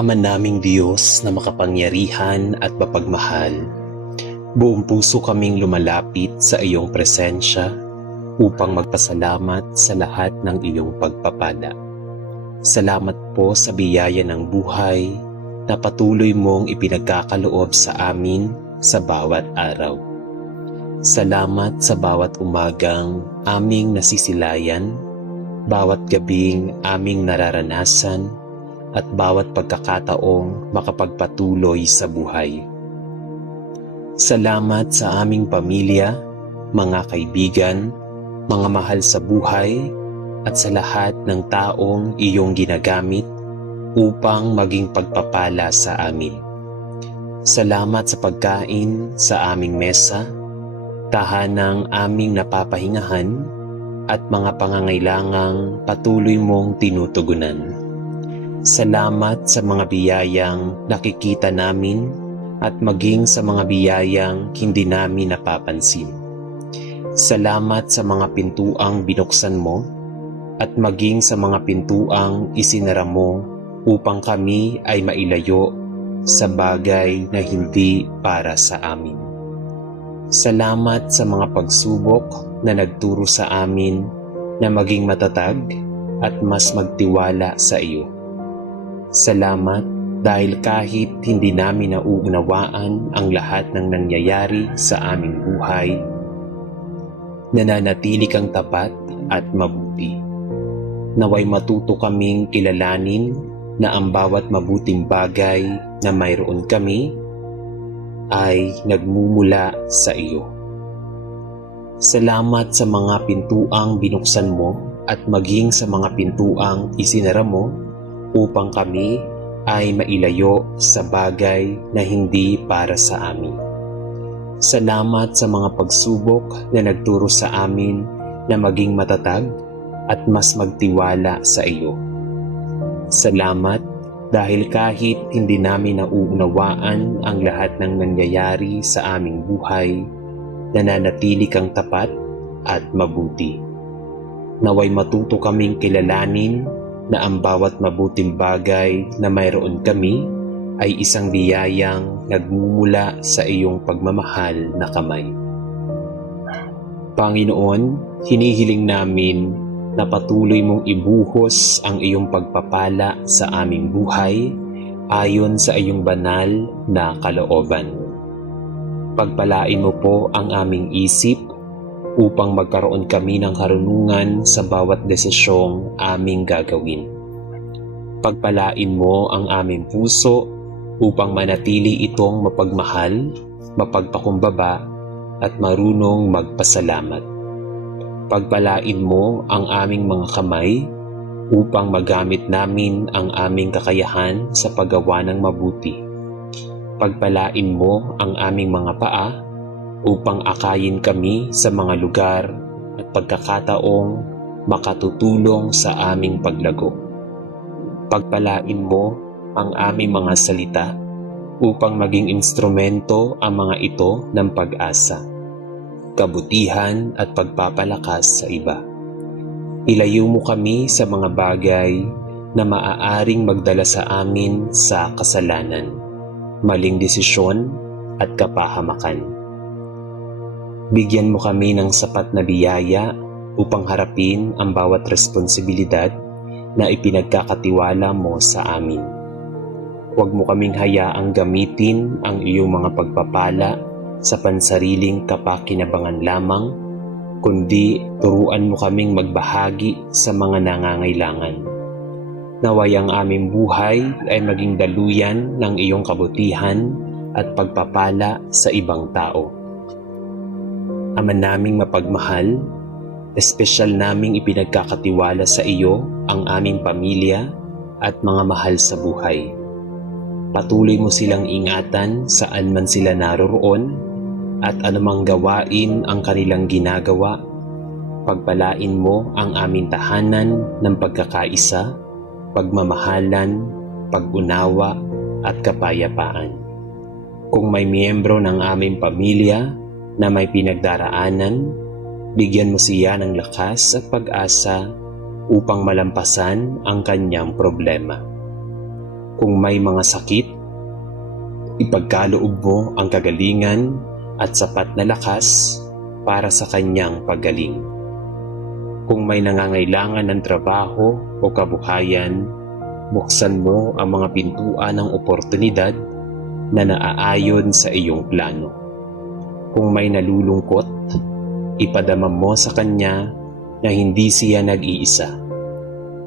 Ama naming Diyos na makapangyarihan at mapagmahal, buong puso kaming lumalapit sa iyong presensya upang magpasalamat sa lahat ng iyong pagpapala. Salamat po sa biyaya ng buhay na patuloy mong ipinagkakaloob sa amin sa bawat araw. Salamat sa bawat umagang aming nasisilayan, bawat gabing aming nararanasan, at bawat pagkakataong makapagpatuloy sa buhay. Salamat sa aming pamilya, mga kaibigan, mga mahal sa buhay, at sa lahat ng taong iyong ginagamit upang maging pagpapala sa amin. Salamat sa pagkain sa aming mesa, tahanang aming napapahingahan, at mga pangangailangang patuloy mong tinutugunan. Salamat sa mga biyayang nakikita namin at maging sa mga biyayang hindi namin napapansin. Salamat sa mga pintuang binuksan mo at maging sa mga pintuang isinara mo upang kami ay mailayo sa bagay na hindi para sa amin. Salamat sa mga pagsubok na nagturo sa amin na maging matatag at mas magtiwala sa iyo. Salamat dahil kahit hindi namin nauunawaan ang lahat ng nangyayari sa aming buhay, nananatili kang tapat at mabuti. Naway matuto kaming kilalanin na ang bawat mabuting bagay na mayroon kami ay nagmumula sa iyo. Salamat sa mga pintuang binuksan mo at maging sa mga pintuang isinara mo upang kami ay mailayo sa bagay na hindi para sa amin. Salamat sa mga pagsubok na nagturo sa amin na maging matatag at mas magtiwala sa iyo. Salamat dahil kahit hindi namin nauunawaan ang lahat ng nangyayari sa aming buhay, nananatili kang tapat at mabuti. Naway matuto kaming kilalanin na ang bawat mabuting bagay na mayroon kami ay isang biyayang nagmumula sa iyong pagmamahal na kamay. Panginoon, hinihiling namin na patuloy mong ibuhos ang iyong pagpapala sa aming buhay ayon sa iyong banal na kalooban. Pagpalain mo po ang aming isip upang magkaroon kami ng karunungan sa bawat desisyong aming gagawin. Pagpalain mo ang aming puso upang manatili itong mapagmahal, mapagpakumbaba, at marunong magpasalamat. Pagpalain mo ang aming mga kamay upang magamit namin ang aming kakayahan sa paggawa ng mabuti. Pagpalain mo ang aming mga paa upang akayin kami sa mga lugar at pagkakataong makatutulong sa aming paglago. Pagpalain mo ang aming mga salita upang maging instrumento ang mga ito ng pag-asa, kabutihan at pagpapalakas sa iba. Ilayo mo kami sa mga bagay na maaaring magdala sa amin sa kasalanan, maling desisyon at kapahamakan. Bigyan mo kami ng sapat na biyaya upang harapin ang bawat responsibilidad na ipinagkakatiwala mo sa amin. Huwag mo kaming hayaang gamitin ang iyong mga pagpapala sa pansariling kapakinabangan lamang, kundi turuan mo kaming magbahagi sa mga nangangailangan. Naway ang aming buhay ay maging daluyan ng iyong kabutihan at pagpapala sa ibang tao. Ama naming mapagmahal, espesyal naming ipinagkakatiwala sa iyo ang aming pamilya at mga mahal sa buhay. Patuloy mo silang ingatan saan man sila naroroon at anumang gawain ang kanilang ginagawa. Pagpalain mo ang aming tahanan ng pagkakaisa, pagmamahalan, pag-unawa at kapayapaan. Kung may miyembro ng aming pamilya na may pinagdaraanan, bigyan mo siya ng lakas at pag-asa upang malampasan ang kanyang problema. Kung may mga sakit, ipagkaloob mo ang kagalingan at sapat na lakas para sa kanyang paggaling. Kung may nangangailangan ng trabaho o kabuhayan, buksan mo ang mga pintuan ng oportunidad na naaayon sa iyong plano. Kung may nalulungkot, ipadama mo sa kanya na hindi siya nag-iisa.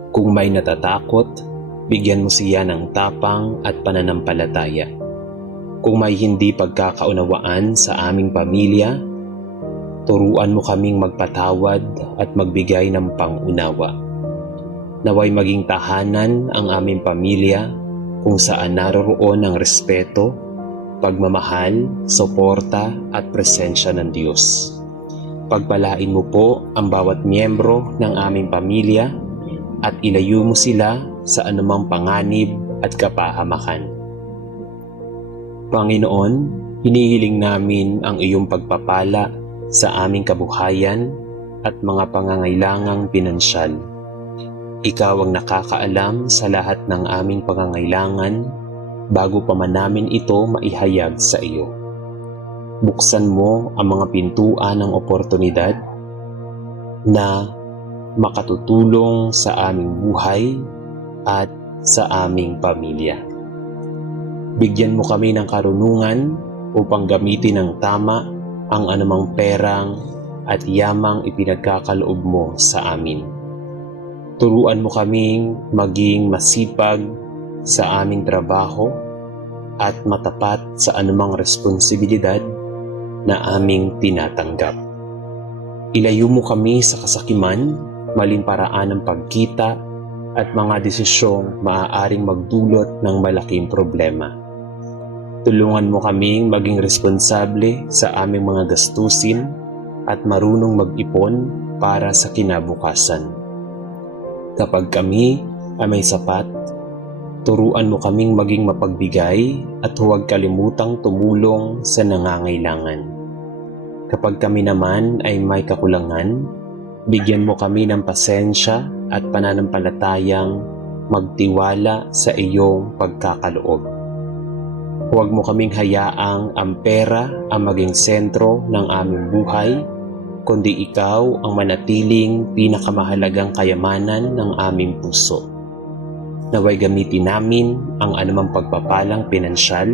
Kung may natatakot, bigyan mo siya ng tapang at pananampalataya. Kung may hindi pagkakaunawaan sa aming pamilya, turuan mo kaming magpatawad at magbigay ng pangunawa. Naway maging tahanan ang aming pamilya kung saan naroroon ang respeto, pagmamahal, suporta at presensya ng Diyos. Pagpalain mo po ang bawat miyembro ng aming pamilya at ilayo mo sila sa anumang panganib at kapahamakan. Panginoon, hinihiling namin ang iyong pagpapala sa aming kabuhayan at mga pangangailangang pinansyal. Ikaw ang nakakaalam sa lahat ng aming pangangailangan bago pa man namin ito maihayag sa iyo. Buksan mo ang mga pintuan ng oportunidad na makatutulong sa aming buhay at sa aming pamilya. Bigyan mo kami ng karunungan upang gamitin ng tama ang anumang perang at yamang ipinagkakaloob mo sa amin. Turuan mo kaming maging masipag sa aming trabaho at matapat sa anumang responsibilidad na aming tinatanggap. Ilayo mo kami sa kasakiman, maling paraan ng pagkita at mga desisyong maaaring magdulot ng malaking problema. Tulungan mo kaming maging responsable sa aming mga gastusin at marunong mag-ipon para sa kinabukasan. Kapag kami ay may sapat, turuan mo kaming maging mapagbigay at huwag kalimutang tumulong sa nangangailangan. Kapag kami naman ay may kakulangan, bigyan mo kami ng pasensya at pananampalatayang magtiwala sa iyong pagkakaloob. Huwag mo kaming hayaang ang pera ang maging sentro ng aming buhay, kundi ikaw ang manatiling pinakamahalagang kayamanan ng aming puso. Naway gamitin namin ang anumang pagpapalang pinansyal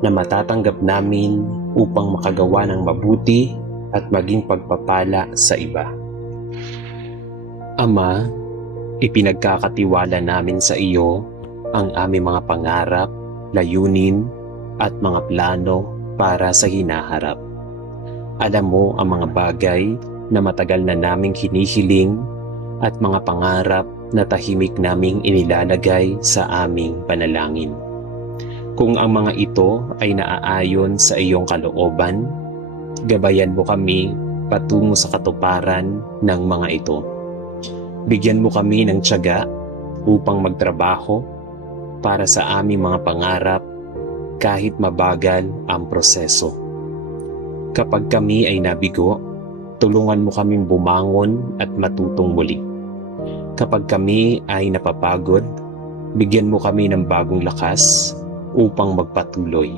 na matatanggap namin upang makagawa ng mabuti at maging pagpapala sa iba. Ama, ipinagkakatiwala namin sa iyo ang aming mga pangarap, layunin at mga plano para sa hinaharap. Alam mo ang mga bagay na matagal na naming hinihiling at mga pangarap na tahimik naming inilalagay sa aming panalangin. Kung ang mga ito ay naaayon sa iyong kalooban, gabayan mo kami patungo sa katuparan ng mga ito. Bigyan mo kami ng tiyaga upang magtrabaho para sa aming mga pangarap kahit mabagal ang proseso. Kapag kami ay nabigo, tulungan mo kaming bumangon at matutong muli. Kapag kami ay napapagod, bigyan mo kami ng bagong lakas upang magpatuloy.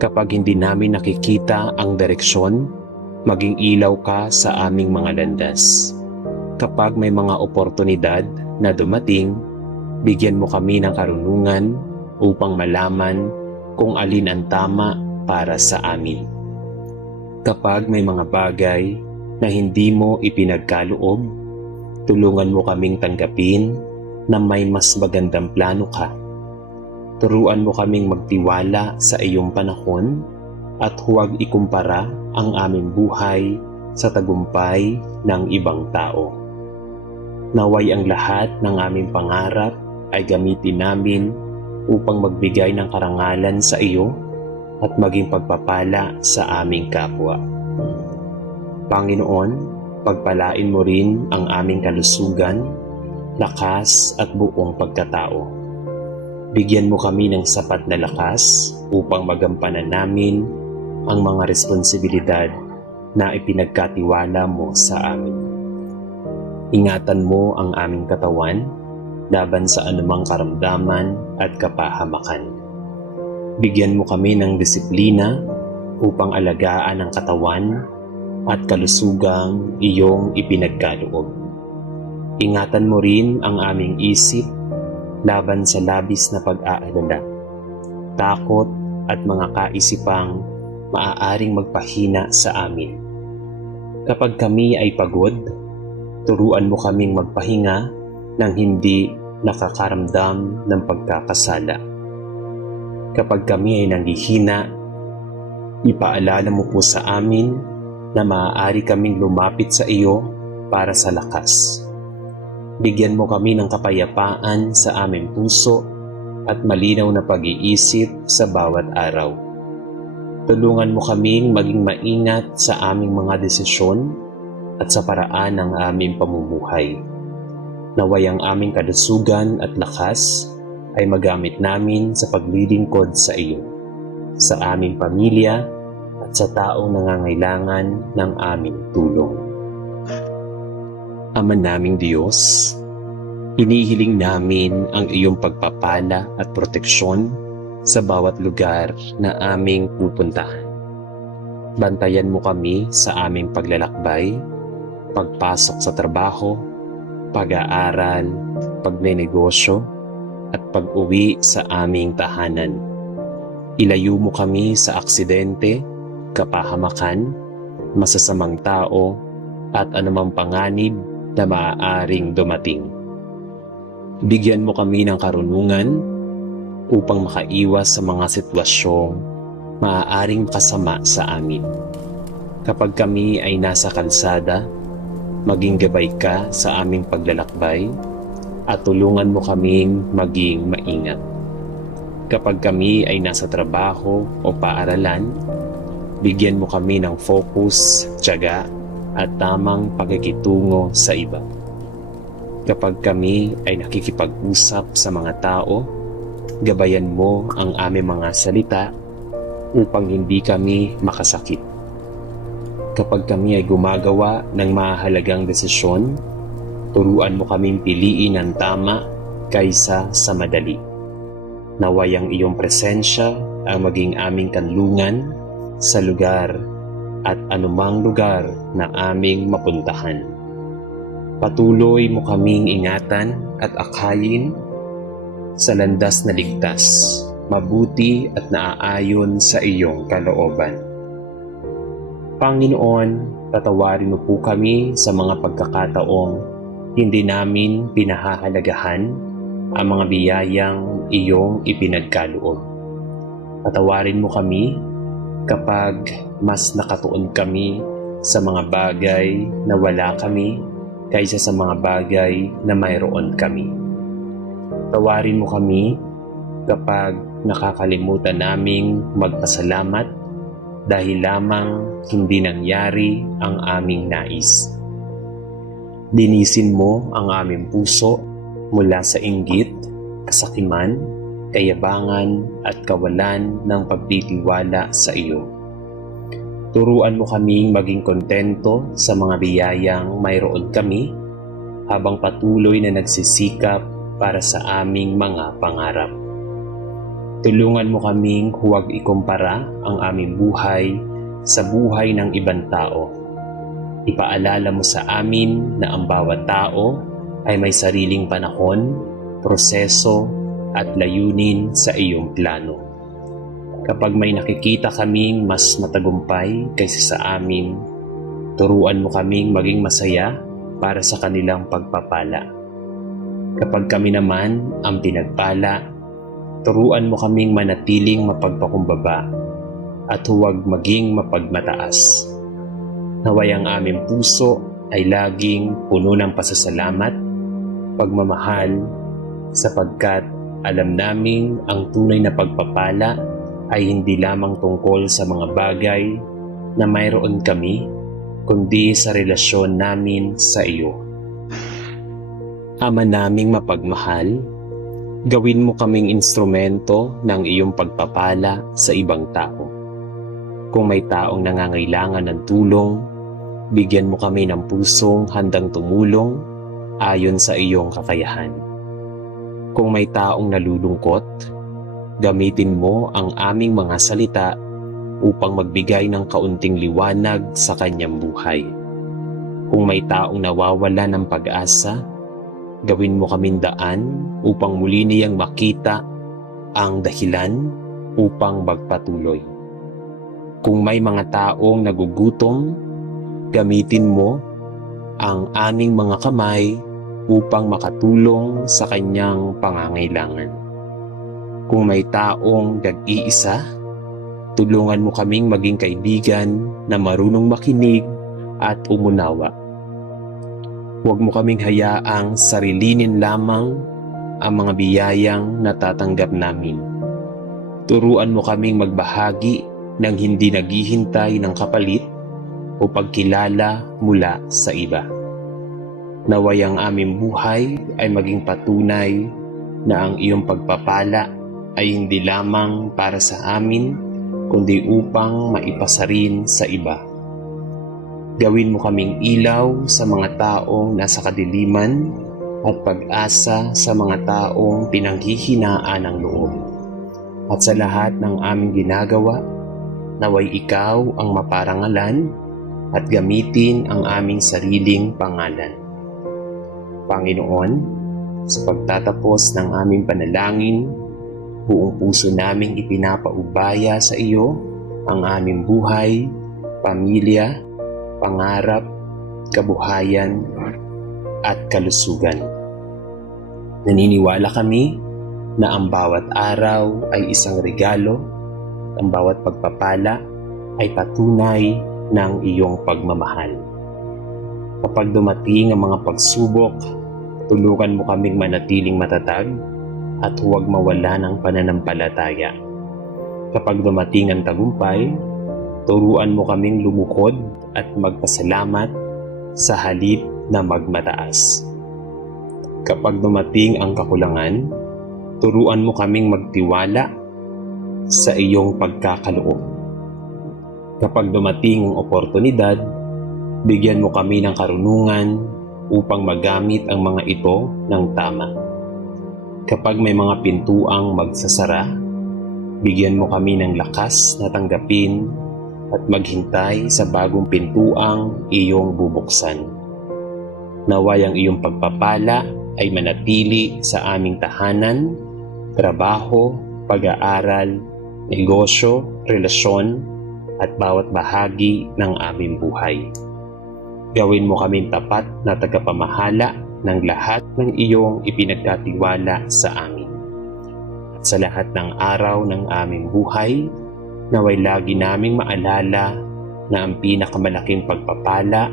Kapag hindi namin nakikita ang direksyon, maging ilaw ka sa aming mga landas. Kapag may mga oportunidad na dumating, bigyan mo kami ng karunungan upang malaman kung alin ang tama para sa amin. Kapag may mga bagay na hindi mo ipinagkaloob, tulungan mo kaming tanggapin na may mas magandang plano ka. Turuan mo kaming magtiwala sa iyong panahon at huwag ikumpara ang aming buhay sa tagumpay ng ibang tao. Naway ang lahat ng aming pangarap ay gamitin namin upang magbigay ng karangalan sa iyo at maging pagpapala sa aming kapwa. Panginoon, pagpalain mo rin ang aming kalusugan, lakas at buong pagkatao. Bigyan mo kami ng sapat na lakas upang magampanan namin ang mga responsibilidad na ipinagkatiwala mo sa amin. Ingatan mo ang aming katawan, laban sa anumang karamdaman at kapahamakan. Bigyan mo kami ng disiplina upang alagaan ang katawan at kalusugang iyong ipinagkaloob. Ingatan mo rin ang aming isip laban sa labis na pag-aalala, takot at mga kaisipang maaaring magpahina sa amin. Kapag kami ay pagod, turuan mo kaming magpahinga nang hindi nakakaramdam ng pagkakasala. Kapag kami ay nanghihina, ipaalala mo po sa amin na maaari kaming lumapit sa iyo para sa lakas. Bigyan mo kami ng kapayapaan sa aming puso at malinaw na pag-iisip sa bawat araw. Tulungan mo kaming maging maingat sa aming mga desisyon at sa paraan ng aming pamumuhay. Naway ang aming kalusugan at lakas ay magamit namin sa paglilingkod sa iyo, sa aming pamilya at sa taong nangangailangan ng aming tulong. Ama naming Diyos, hinihiling namin ang iyong pagpapala at proteksyon sa bawat lugar na aming pupuntahan. Bantayan mo kami sa aming paglalakbay, pagpasok sa trabaho, pag-aaral, pagnenegosyo, at pag-uwi sa aming tahanan. Ilayo mo kami sa aksidente, kapahamakan, masasamang tao, at anumang panganib na maaaring dumating. Bigyan mo kami ng karunungan upang makaiwas sa mga sitwasyong maaaring kasama sa amin. Kapag kami ay nasa kalsada, maging gabay ka sa aming paglalakbay at tulungan mo kaming maging maingat. Kapag kami ay nasa trabaho o paaralan, bigyan mo kami ng focus, tiyaga at tamang pagkikitungo sa iba. Kapag kami ay nakikipag-usap sa mga tao, gabayan mo ang aming mga salita upang hindi kami makasakit. Kapag kami ay gumagawa ng mahalagang desisyon, turuan mo kaming piliin ang tama kaysa sa madali. Naway ang iyong presensya ang maging aming kanlungan sa lugar at anumang lugar na aming mapuntahan. Patuloy mo kaming ingatan at akayin sa landas na ligtas, mabuti at naaayon sa iyong kalooban. Panginoon, patawarin mo po kami sa mga pagkakataong hindi namin pinahahalagahan ang mga biyayang iyong ipinagkaloob. Patawarin mo kami kapag mas nakatuon kami sa mga bagay na wala kami kaysa sa mga bagay na mayroon kami. Tawarin mo kami kapag nakakalimutan naming magpasalamat dahil lamang hindi nangyari ang aming nais. Linisin mo ang aming puso mula sa inggit, kasakiman, kayabangan at kawalan ng pagtitiwala sa iyo. Turuan mo kaming maging kontento sa mga biyayang mayroon kami habang patuloy na nagsisikap para sa aming mga pangarap. Tulungan mo kaming huwag ikumpara ang aming buhay sa buhay ng ibang tao. Ipaalala mo sa amin na ang bawat tao ay may sariling panahon, proseso at layunin sa iyong plano. Kapag may nakikita kaming mas matagumpay kaysa sa amin, turuan mo kaming maging masaya para sa kanilang pagpapala. Kapag kami naman ang pinagpala, turuan mo kaming manatiling mapagpakumbaba at huwag maging mapagmataas. Naway ang aming puso ay laging puno ng pasasalamat, pagmamahal, sapagkat alam naming ang tunay na pagpapala ay hindi lamang tungkol sa mga bagay na mayroon kami, kundi sa relasyon namin sa iyo. Ama naming mapagmahal, gawin mo kaming instrumento ng iyong pagpapala sa ibang tao. Kung may taong nangangailangan ng tulong, bigyan mo kami ng pusong handang tumulong ayon sa iyong kakayahan. Kung may taong nalulungkot, gamitin mo ang aming mga salita upang magbigay ng kaunting liwanag sa kanyang buhay. Kung may taong nawawala ng pag-asa, gawin mo kaming daan upang muli niyang makita ang dahilan upang magpatuloy. Kung may mga taong nagugutom, gamitin mo ang aming mga kamay upang makatulong sa kanyang pangangailangan. Kung may taong nag-iisa, tulungan mo kaming maging kaibigan na marunong makinig at umunawa. Huwag mo kaming hayaang sarilinin lamang ang mga biyayang natatanggap namin. Turuan mo kaming magbahagi ng hindi naghihintay ng kapalit o pagkilala mula sa iba. Naway ang aming buhay ay maging patunay na ang iyong pagpapala ay hindi lamang para sa amin, kundi upang maipasa rin sa iba. Gawin mo kaming ilaw sa mga taong nasa kadiliman at pag-asa sa mga taong pinanghihinaan ng loob. At sa lahat ng aming ginagawa, naway ikaw ang maparangalan at gamitin ang aming sariling pangalan. Panginoon, sa pagtatapos ng aming panalangin, buong puso naming ipinapaubaya sa iyo ang aming buhay, pamilya, pangarap, kabuhayan, at kalusugan. Naniniwala kami na ang bawat araw ay isang regalo, ang bawat pagpapala ay patunay ng iyong pagmamahal. Kapag dumating ang mga pagsubok, tulungan mo kaming manatiling matatag at huwag mawala ng pananampalataya. Kapag dumating ang tagumpay, turuan mo kaming lumuhod at magpasalamat sa halip na magmataas. Kapag dumating ang kakulangan, turuan mo kaming magtiwala sa iyong pagkakaloob. Kapag dumating ang oportunidad, bigyan mo kami ng karunungan upang magamit ang mga ito ng tama. Kapag may mga pintuang magsasara, bigyan mo kami ng lakas na tanggapin at maghintay sa bagong pintuang iyong bubuksan. Naway ang iyong pagpapala ay manatili sa aming tahanan, trabaho, pag-aaral, negosyo, relasyon, at bawat bahagi ng aming buhay. Gawin mo kaming tapat na tagapamahala ng lahat ng iyong ipinagkatiwala sa amin. At sa lahat ng araw ng aming buhay, naway lagi naming maalala na ang pinakamalaking pagpapala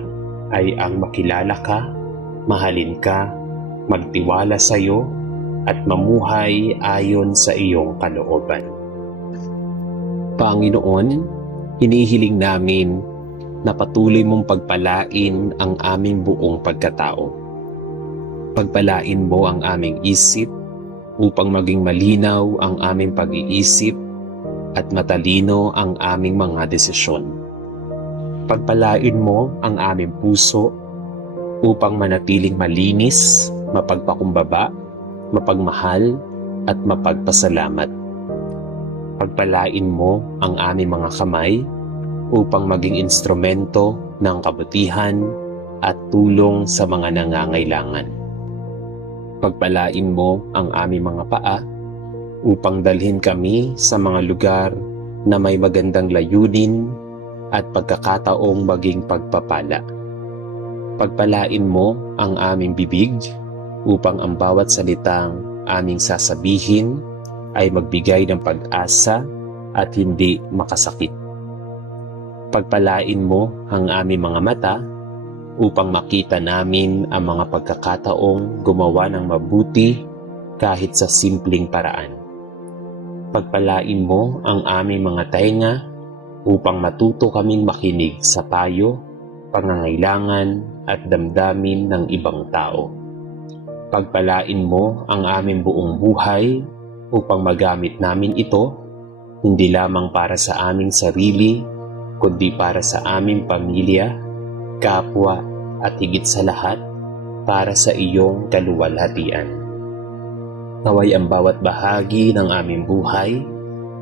ay ang makilala ka, mahalin ka, magtiwala sa iyo, at mamuhay ayon sa iyong kalooban. Panginoon, hinihiling namin na patuloy mong pagpalain ang aming buong pagkatao. Pagpalain mo ang aming isip upang maging malinaw ang aming pag-iisip at matalino ang aming mga desisyon. Pagpalain mo ang aming puso upang manatiling malinis, mapagpakumbaba, mapagmahal at mapagpasalamat. Pagpalain mo ang aming mga kamay upang maging instrumento ng kabutihan at tulong sa mga nangangailangan. Pagpalain mo ang aming mga paa upang dalhin kami sa mga lugar na may magandang layunin at pagkakataong maging pagpapala. Pagpalain mo ang aming bibig upang ang bawat salitang aming sasabihin ay magbigay ng pag-asa at hindi makasakit. Pagpalain mo ang aming mga mata upang makita namin ang mga pagkakataong gumawa ng mabuti kahit sa simpleng paraan. Pagpalain mo ang aming mga tainga upang matuto kaming makinig sa payo, pangangailangan at damdamin ng ibang tao. Pagpalain mo ang aming buong buhay upang magamit namin ito hindi lamang para sa aming sarili, kundi para sa aming pamilya, kapwa at higit sa lahat para sa iyong kaluwalhatian. Naway ang bawat bahagi ng aming buhay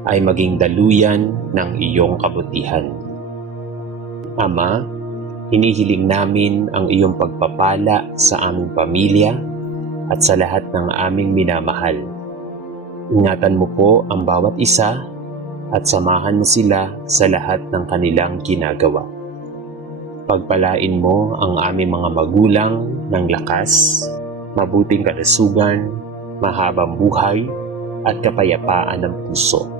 ay maging daluyan ng iyong kabutihan. Ama, hinihiling namin ang iyong pagpapala sa aming pamilya at sa lahat ng aming minamahal. Ingatan mo po ang bawat isa at samahan mo sila sa lahat ng kanilang ginagawa. Pagpalain mo ang aming mga magulang ng lakas, mabuting kalusugan, mahabang buhay at kapayapaan ng puso.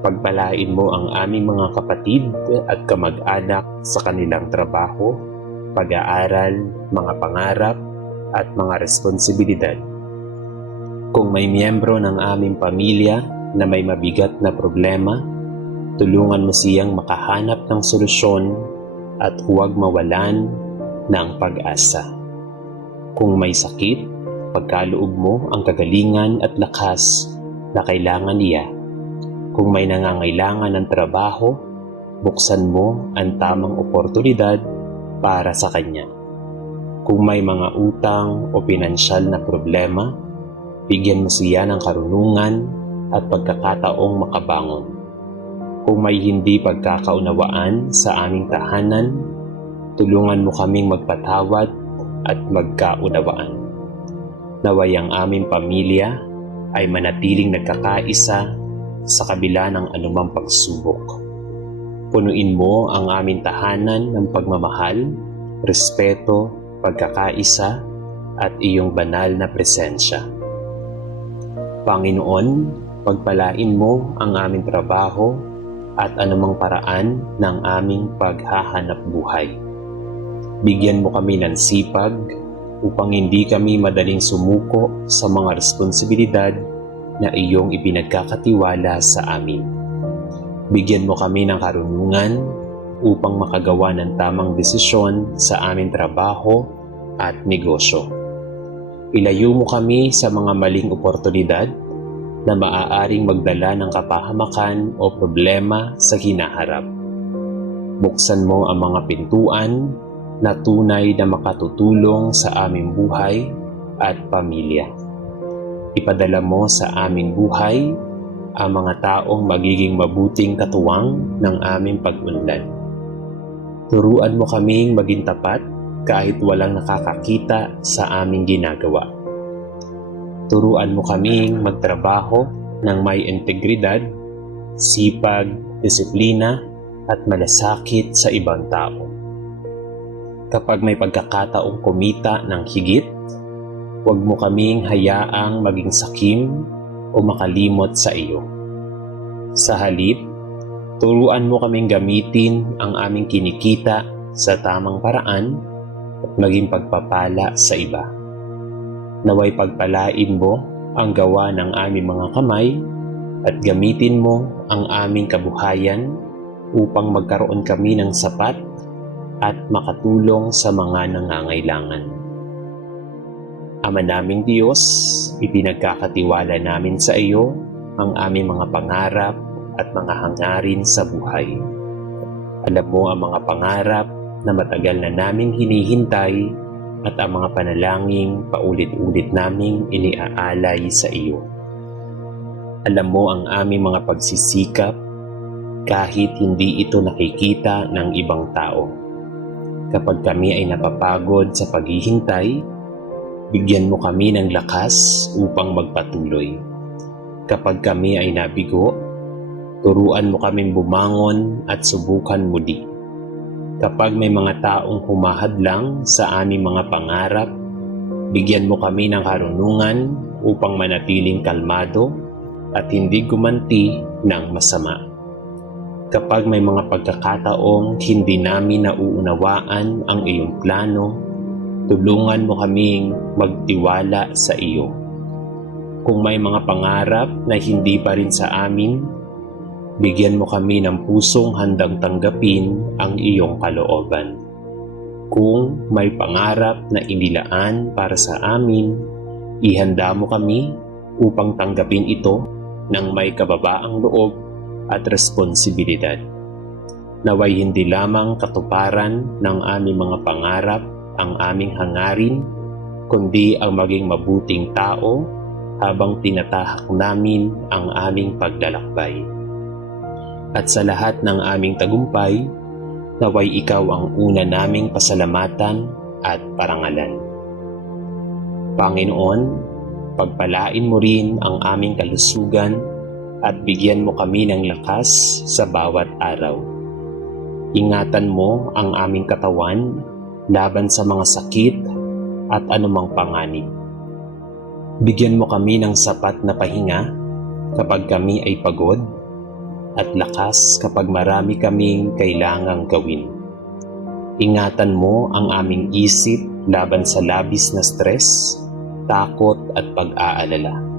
Pagpalain mo ang aming mga kapatid at kamag-anak sa kanilang trabaho, pag-aaral, mga pangarap at mga responsibilidad. Kung may miyembro ng aming pamilya na may mabigat na problema, tulungan mo siyang makahanap ng solusyon at huwag mawalan ng pag-asa. Kung may sakit, pagkaloob mo ang kagalingan at lakas na kailangan niya. Kung may nangangailangan ng trabaho, buksan mo ang tamang oportunidad para sa kanya. Kung may mga utang o pinansyal na problema, bigyan mo siya ng karunungan at pagkakataong makabangon. Kung may hindi pagkakaunawaan sa aming tahanan, tulungan mo kaming magpatawad at magkaunawaan. Naway ang aming pamilya ay manatiling nagkakaisa sa kabila ng anumang pagsubok. Punuin mo ang aming tahanan ng pagmamahal, respeto, pagkakaisa at iyong banal na presensya. Panginoon, pagpalain mo ang aming trabaho at anumang paraan ng aming paghahanap buhay. Bigyan mo kami ng sipag upang hindi kami madaling sumuko sa mga responsibilidad na iyong ipinagkakatiwala sa amin. Bigyan mo kami ng karunungan upang makagawa ng tamang desisyon sa aming trabaho at negosyo. Ilayo mo kami sa mga maling oportunidad na maaaring magdala ng kapahamakan o problema sa hinaharap. Buksan mo ang mga pintuan na tunay na makatutulong sa aming buhay at pamilya. Ipadala mo sa aming buhay ang mga taong magiging mabuting katuwang ng aming pag-unlad. Turuan mo kaming maging tapat kahit walang nakakakita sa aming ginagawa. Turuan mo kaming magtrabaho ng may integridad, sipag, disiplina at malasakit sa ibang tao. Kapag may pagkakataong kumita ng higit, huwag mo kaming hayaang maging sakim o makalimot sa iyo. Sa halip, turuan mo kaming gamitin ang aming kinikita sa tamang paraan at maging pagpapala sa iba. Naway pagpalain mo ang gawa ng aming mga kamay at gamitin mo ang aming kabuhayan upang magkaroon kami ng sapat at makatulong sa mga nangangailangan. Ama naming Diyos, ipinagkakatiwala namin sa iyo ang aming mga pangarap at mga hangarin sa buhay. Alam mo ang mga pangarap na matagal na naming hinihintay at ang mga panalangin paulit-ulit naming iniaalay sa iyo. Alam mo ang aming mga pagsisikap kahit hindi ito nakikita ng ibang tao. Kapag kami ay napapagod sa paghihintay, bigyan mo kami ng lakas upang magpatuloy. Kapag kami ay nabigo, turuan mo kaming bumangon at subukan muli. Kapag may mga taong humahadlang sa aming mga pangarap, bigyan mo kami ng karunungan upang manatiling kalmado at hindi gumanti ng masama. Kapag may mga pagkakataong hindi namin nauunawaan ang iyong plano, tulungan mo kaming magtiwala sa iyo. Kung may mga pangarap na hindi pa rin sa amin, bigyan mo kami ng pusong handang tanggapin ang iyong kalooban. Kung may pangarap na inilaan para sa amin, ihanda mo kami upang tanggapin ito ng may kababaang loob at responsibilidad. Naway hindi lamang katuparan ng aming mga pangarap ang aming hangarin, kundi ang maging mabuting tao habang tinatahak namin ang aming paglalakbay. At sa lahat ng aming tagumpay, naway ikaw ang una naming pasalamatan at parangalan. Panginoon, pagpalain mo rin ang aming kalusugan at bigyan mo kami ng lakas sa bawat araw. Ingatan mo ang aming katawan laban sa mga sakit at anumang panganib. Bigyan mo kami ng sapat na pahinga kapag kami ay pagod at lakas kapag marami kaming kailangang gawin. Ingatan mo ang aming isip laban sa labis na stress, takot at pag-aalala.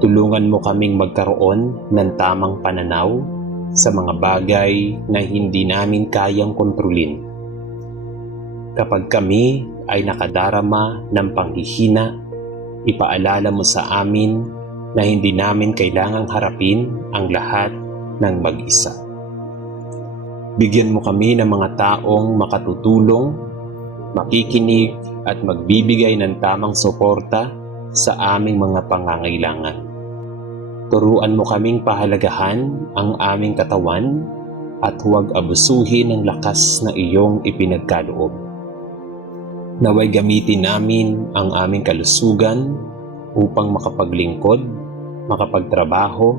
Tulungan mo kaming magkaroon ng tamang pananaw sa mga bagay na hindi namin kayang kontrolin. Kapag kami ay nakadarama ng panghihina, ipaalala mo sa amin na hindi namin kailangang harapin ang lahat ng mag-isa. Bigyan mo kami ng mga taong makatutulong, makikinig at magbibigay ng tamang suporta sa aming mga pangangailangan. Turuan mo kaming pahalagahan ang aming katawan at huwag abusuhin ang lakas na iyong ipinagkaloob. Naway gamitin namin ang aming kalusugan upang makapaglingkod, makapagtrabaho,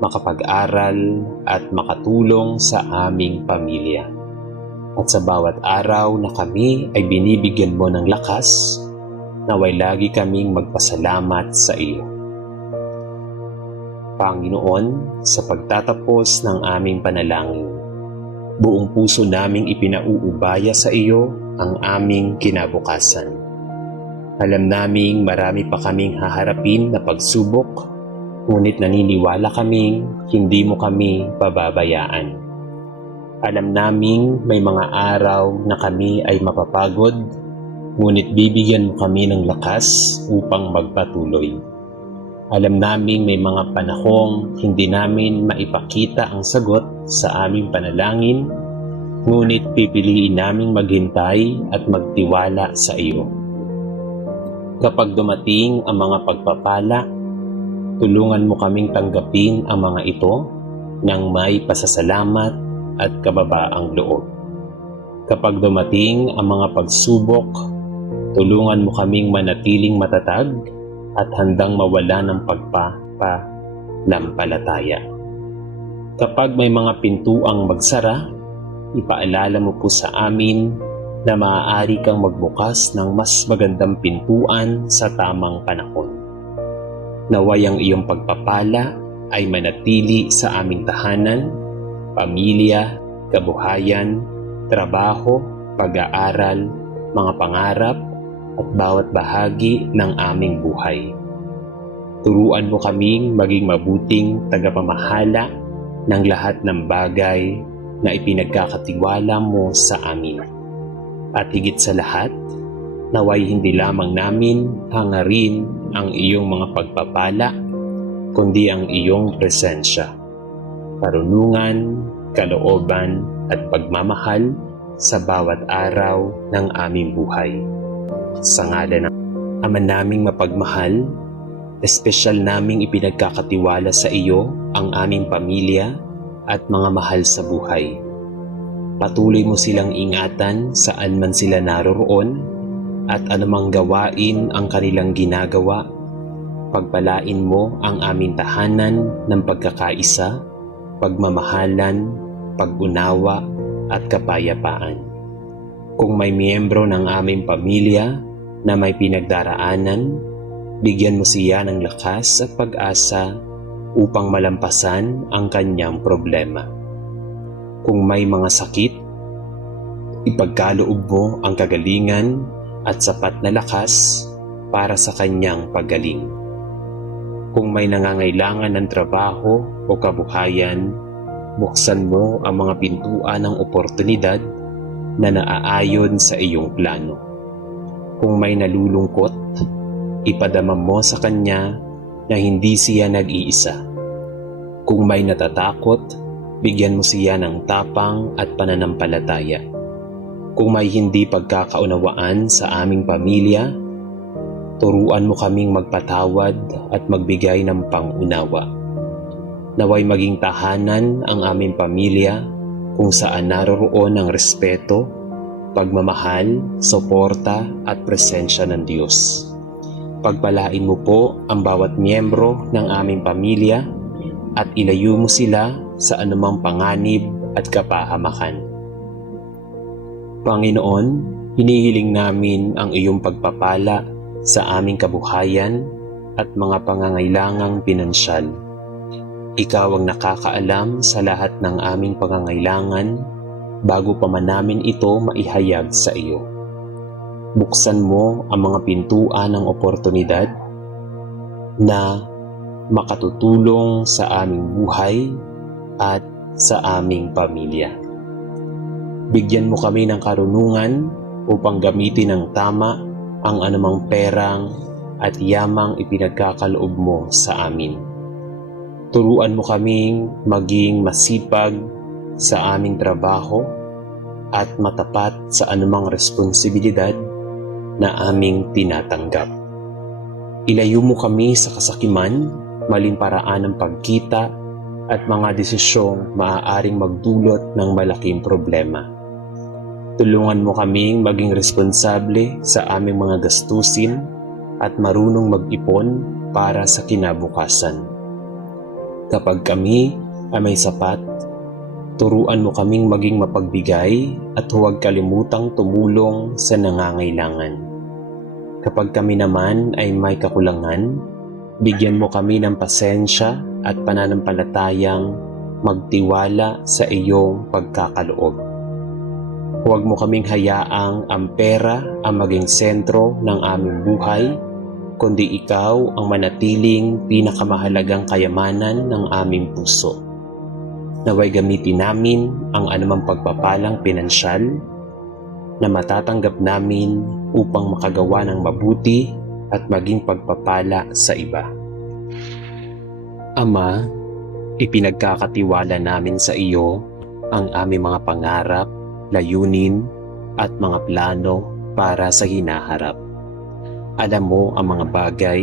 makapag-aral at makatulong sa aming pamilya. At sa bawat araw na kami ay binibigyan mo ng lakas, naway lagi kaming magpasalamat sa iyo. Panginoon, sa pagtatapos ng aming panalangin, buong puso naming ipinauubaya sa iyo ang aming kinabukasan. Alam naming marami pa kaming haharapin na pagsubok, ngunit naniniwala kaming hindi mo kami pababayaan. Alam naming may mga araw na kami ay mapapagod, ngunit bibigyan mo kami ng lakas upang magpatuloy. Alam naming may mga panahong hindi namin maipakita ang sagot sa aming panalangin, ngunit pipiliin naming maghintay at magtiwala sa iyo. Kapag dumating ang mga pagpapala, tulungan mo kaming tanggapin ang mga ito nang may pasasalamat at kababaang loob. Kapag dumating ang mga pagsubok, tulungan mo kaming manatiling matatag at handang mawala ng pagpapalampalaya. Kapag may mga pintuang magsara, ipaalala mo po sa amin na maaari kang magbukas ng mas magandang pintuan sa tamang panahon. Naway ang iyong pagpapala ay manatili sa aming tahanan, pamilya, kabuhayan, trabaho, pag-aaral, mga pangarap, at bawat bahagi ng aming buhay. Turuan mo kaming maging mabuting tagapamahala ng lahat ng bagay na ipinagkakatiwala mo sa amin. At higit sa lahat, naway hindi lamang namin hangarin ang iyong mga pagpapala, kundi ang iyong presensya, karunungan, kalooban at pagmamahal sa bawat araw ng aming buhay. Sa ngalan ng Ama naming mapagmahal, espesyal naming ipinagkakatiwala sa iyo ang aming pamilya at mga mahal sa buhay. Patuloy mo silang ingatan saan man sila naroroon at anumang gawain ang kanilang ginagawa. Pagpalain mo ang aming tahanan ng pagkakaisa, pagmamahalan, pag-unawa at kapayapaan. Kung may miyembro ng aming pamilya na may pinagdaraanan, bigyan mo siya ng lakas at pag-asa upang malampasan ang kanyang problema. Kung may mga sakit, ipagkaloob mo ang kagalingan at sapat na lakas para sa kanyang paggaling. Kung may nangangailangan ng trabaho o kabuhayan, buksan mo ang mga pintuan ng oportunidad na naaayon sa iyong plano. Kung may nalulungkot, ipadama mo sa kanya na hindi siya nag-iisa. Kung may natatakot, bigyan mo siya ng tapang at pananampalataya. Kung may hindi pagkakaunawaan sa aming pamilya, Turuan mo kaming magpatawad at magbigay ng pangunawa. Naway maging tahanan ang aming pamilya kung saan naroroon ang respeto, pagmamahal, suporta at presensya ng Diyos. Pagpalain mo po ang bawat miyembro ng aming pamilya at ilayo mo sila sa anumang panganib at kapahamakan. Panginoon, hinihiling namin ang iyong pagpapala sa aming kabuhayan at mga pangangailangang pinansyal. Ikaw ang nakakaalam sa lahat ng aming pangangailangan bago pa man namin ito maihayag sa iyo. Buksan mo ang mga pintuan ng oportunidad na makatutulong sa aming buhay at sa aming pamilya. Bigyan mo kami ng karunungan upang gamitin ng tama ang anumang perang at yamang ipinagkakaloob mo sa amin. Turuan mo kaming maging masipag sa aming trabaho at matapat sa anumang responsibilidad na aming tinatanggap. Ilayo mo kami sa kasakiman, maling paraan ng pagkita at mga desisyong maaaring magdulot ng malaking problema. Tulungan mo kaming maging responsable sa aming mga gastusin at marunong mag-ipon para sa kinabukasan. Kapag kami ay may sapat, turuan mo kaming maging mapagbigay at huwag kalimutang tumulong sa nangangailangan. Kapag kami naman ay may kakulangan, bigyan mo kami ng pasensya at pananampalatayang magtiwala sa iyong pagkakaloob. Huwag mo kaming hayaang ang pera ang maging sentro ng aming buhay, kundi ikaw ang manatiling pinakamahalagang kayamanan ng aming puso. Naway gamitin namin ang anumang pagpapalang pinansyal na matatanggap namin upang makagawa ng mabuti at maging pagpapala sa iba. Ama, ipinagkakatiwala namin sa iyo ang aming mga pangarap, layunin at mga plano para sa hinaharap. Alam mo ang mga bagay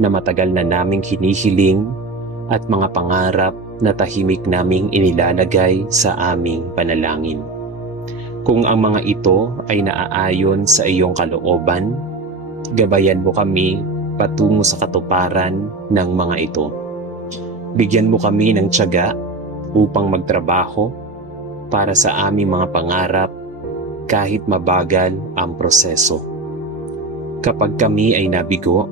na matagal na naming hinihiling at mga pangarap na tahimik naming inilalagay sa aming panalangin. Kung ang mga ito ay naaayon sa iyong kalooban, gabayan mo kami patungo sa katuparan ng mga ito. Bigyan mo kami ng tiyaga upang magtrabaho para sa aming mga pangarap kahit mabagal ang proseso. Kapag kami ay nabigo,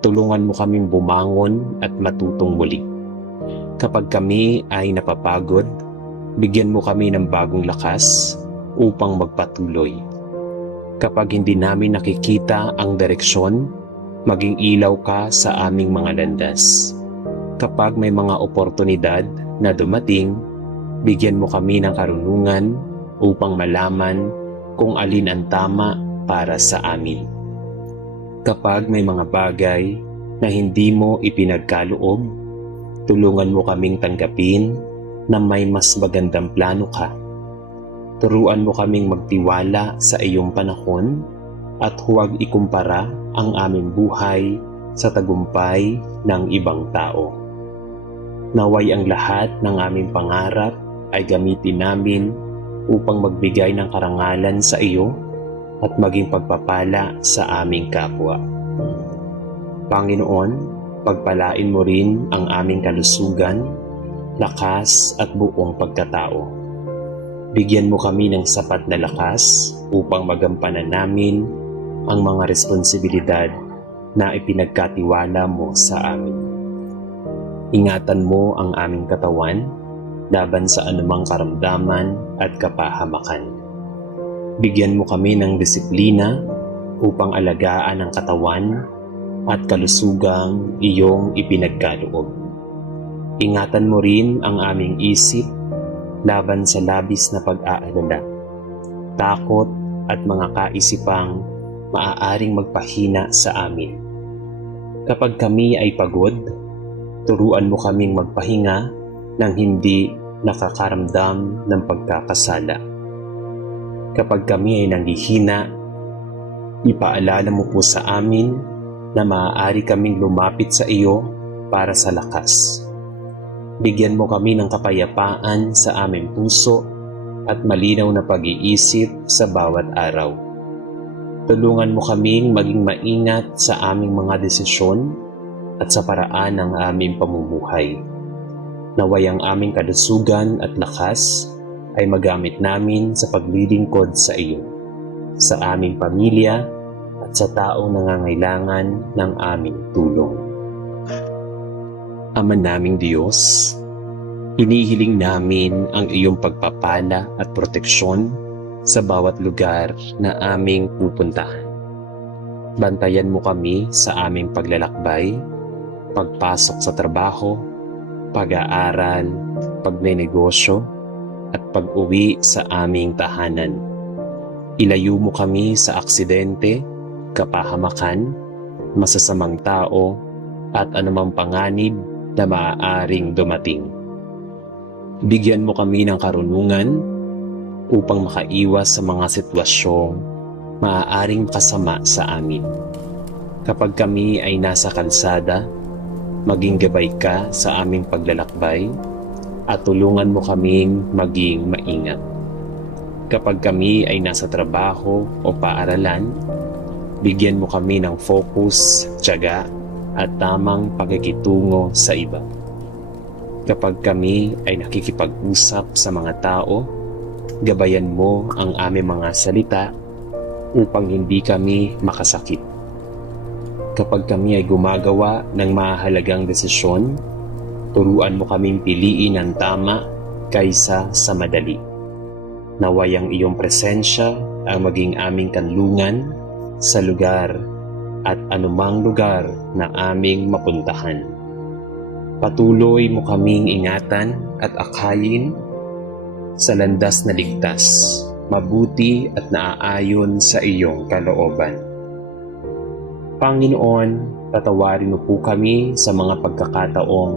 tulungan mo kaming bumangon at matutong muli. Kapag kami ay napapagod, bigyan mo kami ng bagong lakas upang magpatuloy. Kapag hindi namin nakikita ang direksyon, maging ilaw ka sa aming mga landas. Kapag may mga oportunidad na dumating, bigyan mo kami ng karunungan upang malaman kung alin ang tama para sa amin. Kapag may mga bagay na hindi mo ipinagkaloob, tulungan mo kaming tanggapin na may mas magandang plano ka. Turuan mo kaming magtiwala sa iyong panahon at huwag ikumpara ang aming buhay sa tagumpay ng ibang tao. Naway ang lahat ng aming pangarap ay gamitin namin upang magbigay ng karangalan sa iyo at maging pagpapala sa aming kapwa. Panginoon, pagpalain mo rin ang aming kalusugan, lakas at buong pagkatao. Bigyan mo kami ng sapat na lakas upang magampanan namin ang mga responsibilidad na ipinagkatiwala mo sa amin. Ingatan mo ang aming katawan laban sa anumang karamdaman at kapahamakan. Bigyan mo kami ng disiplina upang alagaan ang katawan at kalusugang iyong ipinagkaloob. Ingatan mo rin ang aming isip laban sa labis na pag-aalala, takot at mga kaisipang maaaring magpahina sa amin. Kapag kami ay pagod, turuan mo kaming magpahinga nang hindi nakakaramdam ng pagkakasala. Kapag kami ay nanghihina, ipaalala mo po sa amin na maaari kaming lumapit sa iyo para sa lakas. Bigyan mo kami ng kapayapaan sa aming puso at malinaw na pag-iisip sa bawat araw. Tulungan mo kaming maging maingat sa aming mga desisyon at sa paraan ng aming pamumuhay. Naway ang aming kalusugan at lakas ay magamit namin sa paglilingkod sa iyo, sa aming pamilya at sa taong nangangailangan ng aming tulong. Ama naming Diyos, hinihiling namin ang iyong pagpapala at proteksyon sa bawat lugar na aming pupuntahan. Bantayan mo kami sa aming paglalakbay, pagpasok sa trabaho, pag-aaral, pagnenegosyo, at pag-uwi sa aming tahanan. Ilayo mo kami sa aksidente, kapahamakan, masasamang tao, at anumang panganib na maaaring dumating. Bigyan mo kami ng karunungan upang makaiwas sa mga sitwasyong maaaring kasama sa amin. Kapag kami ay nasa kalsada, maging gabay ka sa aming paglalakbay at tulungan mo kaming maging maingat. Kapag kami ay nasa trabaho o paaralan, bigyan mo kami ng focus, tiyaga at tamang pagkikitungo sa iba. Kapag kami ay nakikipag-usap sa mga tao, gabayan mo ang aming mga salita upang hindi kami makasakit. Kapag kami ay gumagawa ng mahalagang desisyon, turuan mo kaming piliin ang tama kaysa sa madali. Naway ang iyong presensya ang maging aming kanlungan sa lugar at anumang lugar na aming mapuntahan. Patuloy mo kaming ingatan at akayin sa landas na ligtas, mabuti at naaayon sa iyong kalooban. Panginoon, tatawarin mo po kami sa mga pagkakataong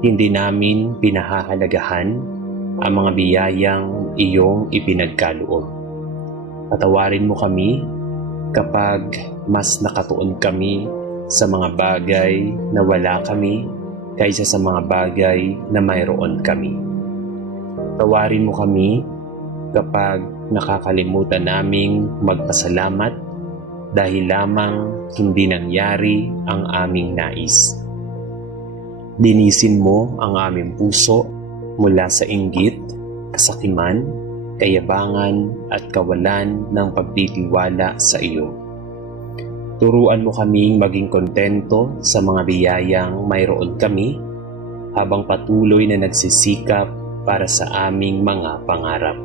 hindi namin pinahahalagahan ang mga biyayang iyong ipinagkaloob. Patawarin mo kami kapag mas nakatuon kami sa mga bagay na wala kami kaysa sa mga bagay na mayroon kami. Tawarin mo kami kapag nakakalimutan naming magpasalamat dahil lamang hindi nangyari ang aming nais. Linisin mo ang aming puso mula sa inggit, kasakiman, kayabangan at kawalan ng pagtitiwala sa iyo. Turuan mo kaming maging kontento sa mga biyayang mayroon kami habang patuloy na nagsisikap para sa aming mga pangarap.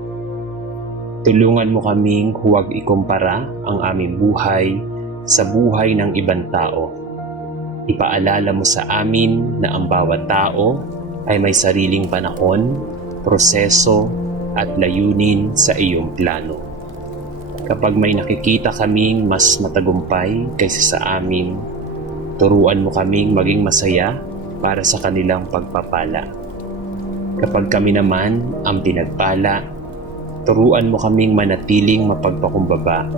Tulungan mo kaming huwag ikumpara ang aming buhay sa buhay ng ibang tao. Ipaalala mo sa amin na ang bawat tao ay may sariling panahon, proseso at layunin sa iyong plano. Kapag may nakikita kaming mas matagumpay kaysa sa amin, turuan mo kaming maging masaya para sa kanilang pagpapala. Kapag kami naman ang pinagpala, turuan mo kaming manatiling mapagpakumbaba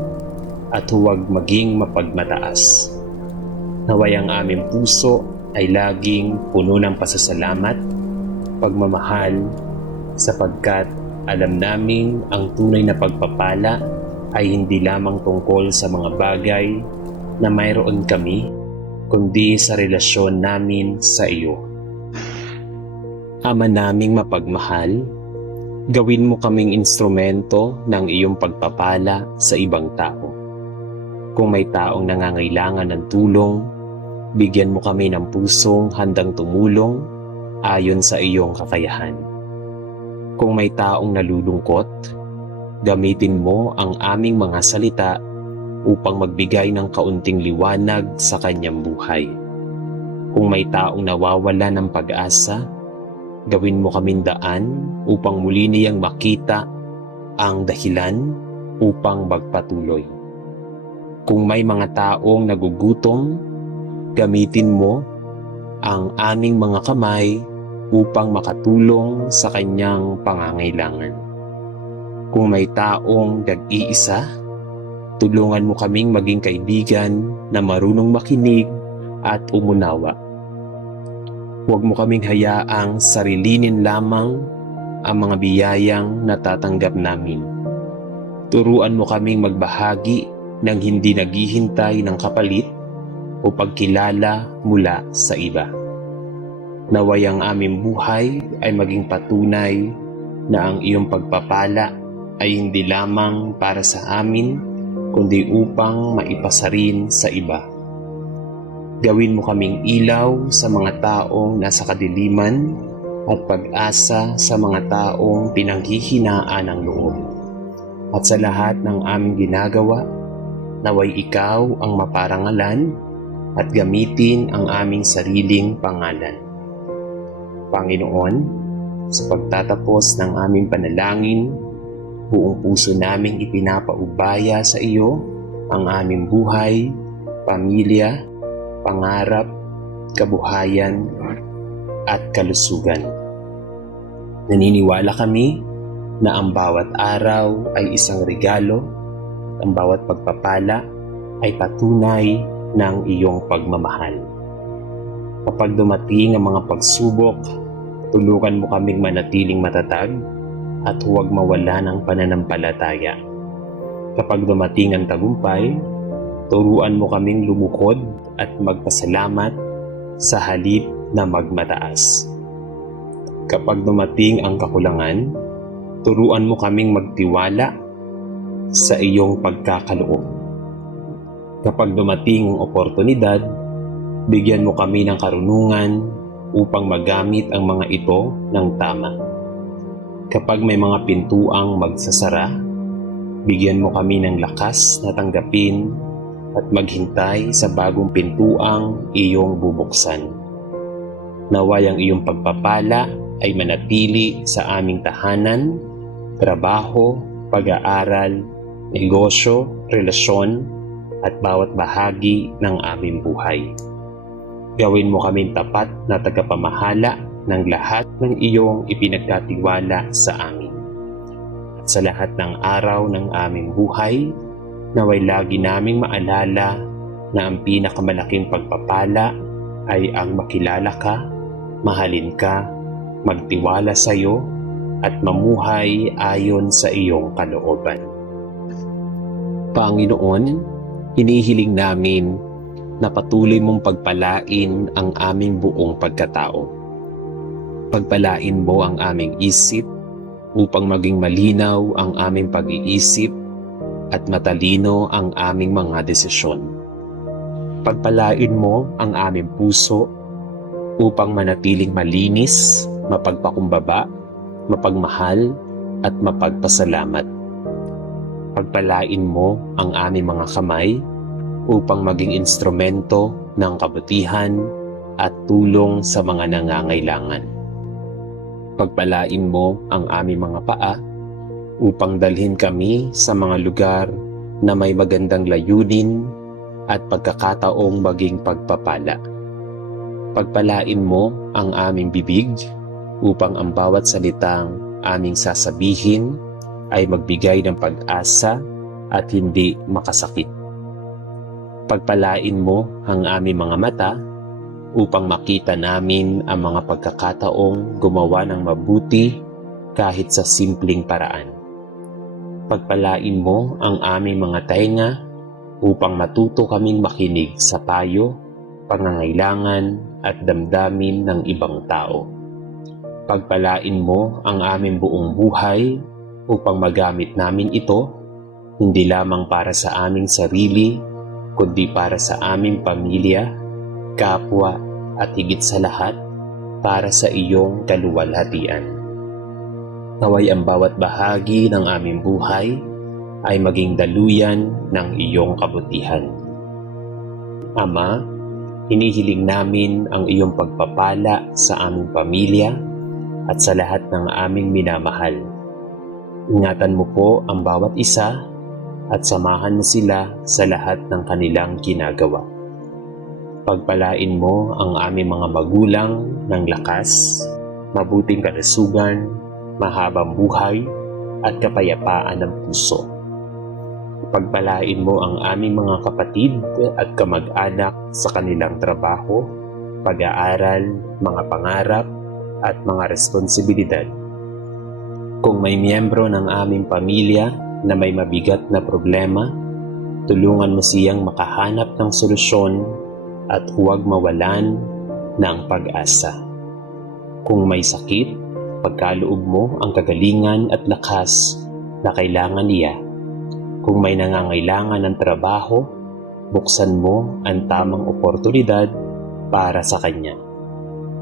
at huwag maging mapagmataas. Naway ang aming puso ay laging puno ng pasasalamat, pagmamahal, sapagkat alam naming ang tunay na pagpapala ay hindi lamang tungkol sa mga bagay na mayroon kami, kundi sa relasyon namin sa iyo. Ama naming mapagmahal, gawin mo kaming instrumento ng iyong pagpapala sa ibang tao. Kung may taong nangangailangan ng tulong, bigyan mo kami ng pusong handang tumulong ayon sa iyong kakayahan. Kung may taong nalulungkot, gamitin mo ang aming mga salita upang magbigay ng kaunting liwanag sa kanyang buhay. Kung may taong nawawala ng pag-asa, gawin mo kaming daan upang muli niyang makita ang dahilan upang magpatuloy. Kung may mga taong nagugutom, gamitin mo ang aming mga kamay upang makatulong sa kanyang pangangailangan. Kung may taong nag-iisa, tulungan mo kaming maging kaibigan na marunong makinig at umunawa. Huwag mo kaming hayaang sarilinin lamang ang mga biyayang natatanggap namin. Turuan mo kaming magbahagi ng hindi naghihintay ng kapalit o pagkilala mula sa iba. Naway ang aming buhay ay maging patunay na ang iyong pagpapala ay hindi lamang para sa amin, kundi upang maipasa rin sa iba. Gawin mo kaming ilaw sa mga taong nasa kadiliman at pag-asa sa mga taong pinanghihinaan ng loob. At sa lahat ng aming ginagawa, naway ikaw ang maparangalan at gamitin ang aming sariling pangalan. Panginoon, sa pagtatapos ng aming panalangin, buong puso naming ipinapaubaya sa iyo ang aming buhay, pamilya, pangarap, kabuhayan, at kalusugan. Naniniwala kami na ang bawat araw ay isang regalo, ang bawat pagpapala ay patunay ng iyong pagmamahal. Kapag dumating ang mga pagsubok, tulungan mo kaming manatiling matatag at huwag mawala ng pananampalataya. Kapag dumating ang tagumpay, turuan mo kaming lumukod at magpasalamat sa halip na magmataas. Kapag dumating ang kakulangan, turuan mo kaming magtiwala sa iyong pagkakaloob. Kapag dumating ang oportunidad, bigyan mo kami ng karunungan upang magamit ang mga ito ng tama. Kapag may mga pintuang magsasara, bigyan mo kami ng lakas na tanggapin at maghintay sa bagong pintuang iyong bubuksan. Naway ang iyong pagpapala ay manatili sa aming tahanan, trabaho, pag-aaral, negosyo, relasyon, at bawat bahagi ng aming buhay. Gawin mo kaming tapat na tagapamahala ng lahat ng iyong ipinagkatiwala sa amin. At sa lahat ng araw ng aming buhay, naway lagi naming maalala na ang pinakamalaking pagpapala ay ang makilala ka, mahalin ka, magtiwala sa iyo, at mamuhay ayon sa iyong kalooban. Panginoon, hinihiling namin na patuloy mong pagpalain ang aming buong pagkatao. Pagpalain mo ang aming isip upang maging malinaw ang aming pag-iisip at matalino ang aming mga desisyon. Pagpalain mo ang aming puso upang manatiling malinis, mapagpakumbaba, mapagmahal at mapagpasalamat. Pagpalain mo ang aming mga kamay upang maging instrumento ng kabutihan at tulong sa mga nangangailangan. Pagpalain mo ang aming mga paa upang dalhin kami sa mga lugar na may magandang layunin at pagkakataong maging pagpapala. Pagpalain mo ang aming bibig upang ang bawat salitang aming sasabihin ay magbigay ng pag-asa at hindi makasakit. Pagpalain mo ang aming mga mata upang makita namin ang mga pagkakataong gumawa ng mabuti kahit sa simpleng paraan. Pagpalain mo ang aming mga tainga upang matuto kaming makinig sa payo, pangangailangan at damdamin ng ibang tao. Pagpalain mo ang aming buong buhay upang magamit namin ito hindi lamang para sa aming sarili, kundi para sa aming pamilya, kapwa at higit sa lahat para sa iyong kaluwalhatian. Naway ang bawat bahagi ng aming buhay ay maging daluyan ng iyong kabutihan. Ama, hinihiling namin ang iyong pagpapala sa aming pamilya at sa lahat ng aming minamahal. Ingatan mo po ang bawat isa at samahan mo sila sa lahat ng kanilang ginagawa. Pagpalain mo ang aming mga magulang ng lakas, mabuting kalusugan, mahabang buhay at kapayapaan ng puso. Pagpalain mo ang aming mga kapatid at kamag-anak sa kanilang trabaho, pag-aaral, mga pangarap, at mga responsibilidad. Kung may miyembro ng aming pamilya na may mabigat na problema, tulungan mo siyang makahanap ng solusyon at huwag mawalan ng pag-asa. Kung may sakit, pagkaloob mo ang kagalingan at lakas na kailangan niya. Kung may nangangailangan ng trabaho, buksan mo ang tamang oportunidad para sa kanya.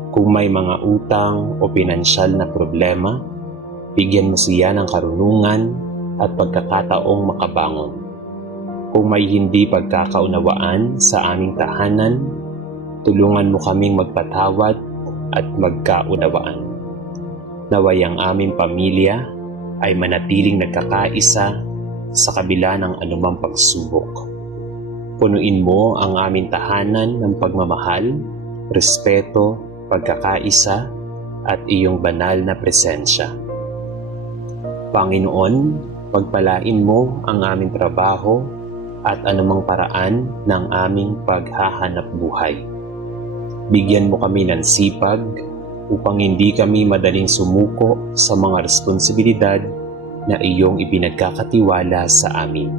Kung may mga utang o pinansyal na problema, bigyan mo siya ng karunungan at pagkakataong makabangon. Kung may hindi pagkakaunawaan sa aming tahanan, tulungan mo kaming magpatawad at magkaunawaan. Naway ang aming pamilya ay manatiling nagkakaisa sa kabila ng anumang pagsubok. Punuin mo ang aming tahanan ng pagmamahal, respeto, pagkakaisa, at iyong banal na presensya. Panginoon, pagpalain mo ang aming trabaho at anumang paraan ng aming paghahanap buhay. Bigyan mo kami ng sipag upang hindi kami madaling sumuko sa mga responsibilidad na iyong ipinagkakatiwala sa amin.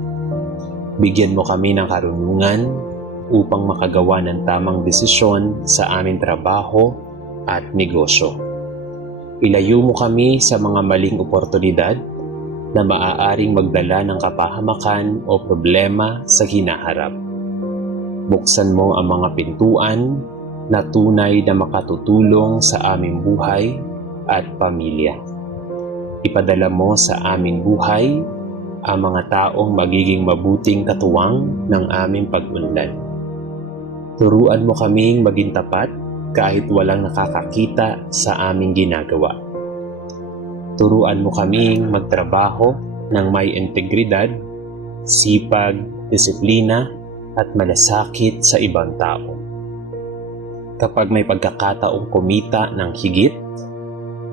Bigyan mo kami ng karunungan upang makagawa ng tamang desisyon sa aming trabaho at negosyo. Ilayo mo kami sa mga maling oportunidad na maaaring magdala ng kapahamakan o problema sa hinaharap. Buksan mo ang mga pintuan na tunay na makatutulong sa aming buhay at pamilya. Ipadala mo sa aming buhay ang mga taong magiging mabuting katuwang ng aming pag-unlad. Turuan mo kaming maging tapat kahit walang nakakakita sa aming ginagawa. Turuan mo kaming magtrabaho ng may integridad, sipag, disiplina, at malasakit sa ibang tao. Kapag may pagkakataong kumita ng higit,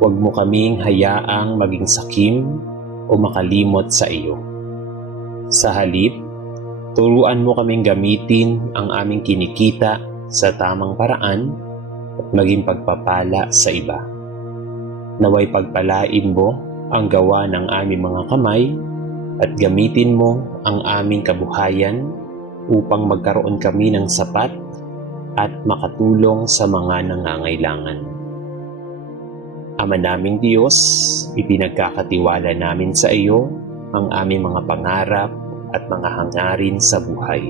huwag mo kaming hayaang maging sakim o makalimot sa iyo. Sa halip, turuan mo kaming gamitin ang aming kinikita sa tamang paraan at maging pagpapala sa iba. Naway pagpalain mo ang gawa ng aming mga kamay at gamitin mo ang aming kabuhayan upang magkaroon kami ng sapat at makatulong sa mga nangangailangan. Ama naming Diyos, ipinagkakatiwala namin sa iyo ang aming mga pangarap at mga hangarin sa buhay.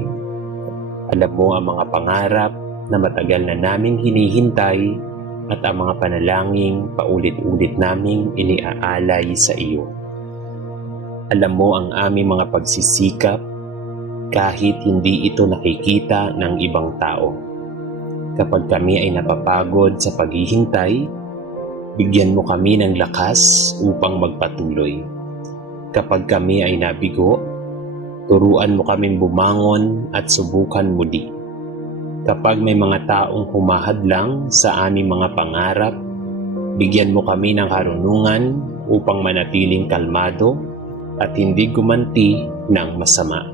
Alam mo ang mga pangarap na matagal na naming hinihintay at ang mga panalangin paulit-ulit naming iniaalay sa iyo. Alam mo ang aming mga pagsisikap kahit hindi ito nakikita ng ibang tao. Kapag kami ay napapagod sa paghihintay, bigyan mo kami ng lakas upang magpatuloy. Kapag kami ay nabigo, turuan mo kaming bumangon at subukan muli. Kapag may mga taong humahadlang sa aming mga pangarap, bigyan mo kami ng karunungan upang manatiling kalmado at hindi gumanti ng masama.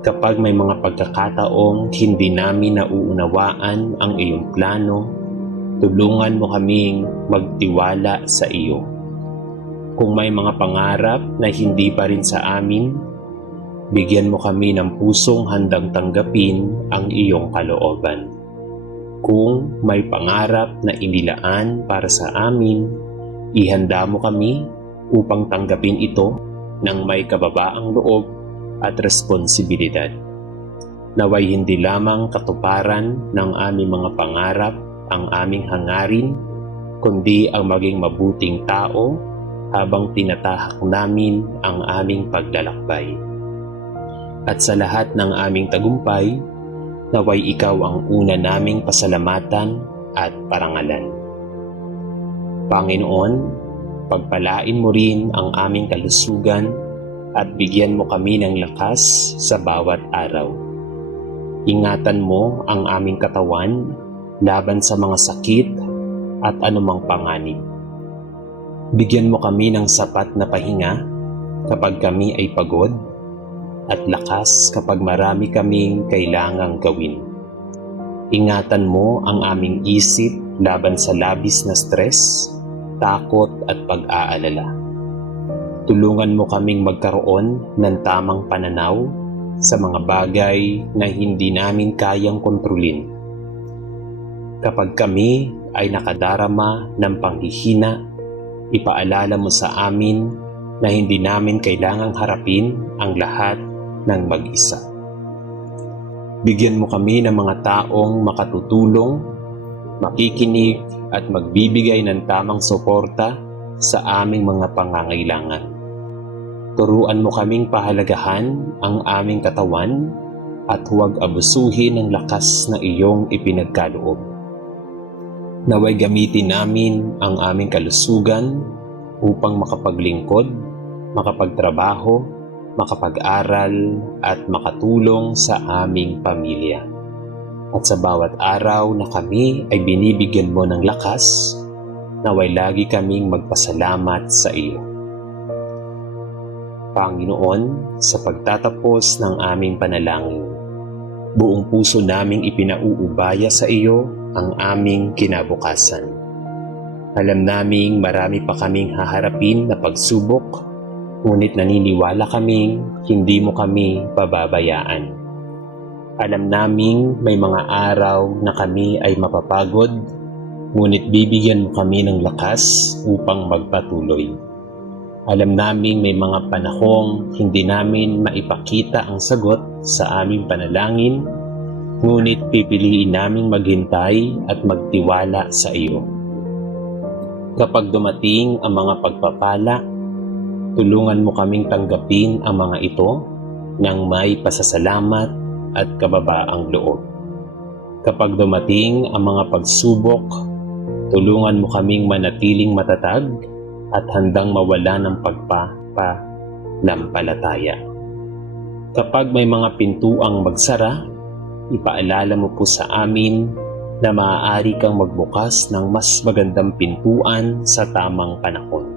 Kapag may mga pagkakataong hindi namin nauunawaan ang iyong plano, tulungan mo kaming magtiwala sa iyo. Kung may mga pangarap na hindi pa rin sa amin, bigyan mo kami ng pusong handang tanggapin ang iyong kalooban. Kung may pangarap na inilaan para sa amin, ihanda mo kami upang tanggapin ito ng may kababaang loob at responsibilidad. Naway hindi lamang katuparan ng aming mga pangarap ang aming hangarin, kundi ang maging mabuting tao habang tinatahak namin ang aming paglalakbay. At sa lahat ng aming tagumpay, naway ikaw ang una naming pasalamatan at parangalan. Panginoon, pagpalain mo rin ang aming kalusugan at bigyan mo kami ng lakas sa bawat araw. Ingatan mo ang aming katawan laban sa mga sakit at anumang panganib. Bigyan mo kami ng sapat na pahinga kapag kami ay pagod at lakas kapag marami kaming kailangang gawin. Ingatan mo ang aming isip laban sa labis na stress, takot at pag-aalala. Tulungan mo kaming magkaroon ng tamang pananaw sa mga bagay na hindi namin kayang kontrolin. Kapag kami ay nakadarama ng panghihina, ipaalala mo sa amin na hindi namin kailangang harapin ang lahat ng mag-isa. Bigyan mo kami ng mga taong makatutulong, makikinig at magbibigay ng tamang suporta sa aming mga pangangailangan. Turuan mo kaming pahalagahan ang aming katawan at huwag abusuhin ang lakas na iyong ipinagkaloob. Naway gamitin namin ang aming kalusugan upang makapaglingkod, makapagtrabaho, makapag-aral at makatulong sa aming pamilya. At sa bawat araw na kami ay binibigyan mo ng lakas, naway lagi kaming magpasalamat sa iyo. Panginoon, sa pagtatapos ng aming panalangin, buong puso naming ipinauubaya sa iyo ang aming kinabukasan. Alam naming marami pa kaming haharapin na pagsubok, ngunit naniniwala kaming hindi mo kami pababayaan. Alam naming may mga araw na kami ay mapapagod, ngunit bibigyan mo kami ng lakas upang magpatuloy. Alam naming may mga panahong hindi namin maipakita ang sagot sa aming panalangin, ngunit pipiliin naming maghintay at magtiwala sa iyo. Kapag dumating ang mga pagpapala, tulungan mo kaming tanggapin ang mga ito ng may pasasalamat at kababaang loob. Kapag dumating ang mga pagsubok, tulungan mo kaming manatiling matatag at handang mawala ng pagpapalampalaya. Kapag may mga pintuang magsara, ipaalala mo po sa amin na maaari kang magbukas ng mas magandang pintuan sa tamang panahon.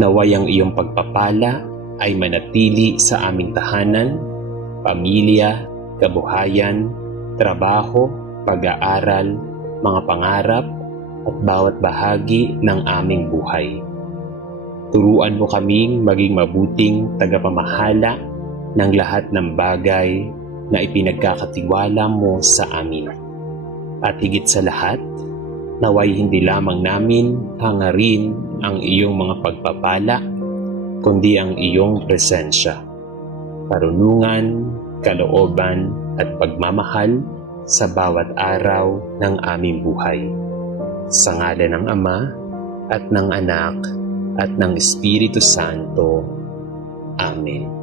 Naway ang iyong pagpapala ay manatili sa aming tahanan, pamilya, kabuhayan, trabaho, pag-aaral, mga pangarap, at bawat bahagi ng aming buhay. Turuan mo kaming maging mabuting tagapamahala ng lahat ng bagay na ipinagkakatiwala mo sa amin. At higit sa lahat, naway hindi lamang namin hangarin ang iyong mga pagpapala, kundi ang iyong presensya, karunungan, kalooban at pagmamahal sa bawat araw ng aming buhay. Sa ngalan ng Ama at ng Anak at ng Espiritu Santo. Amen.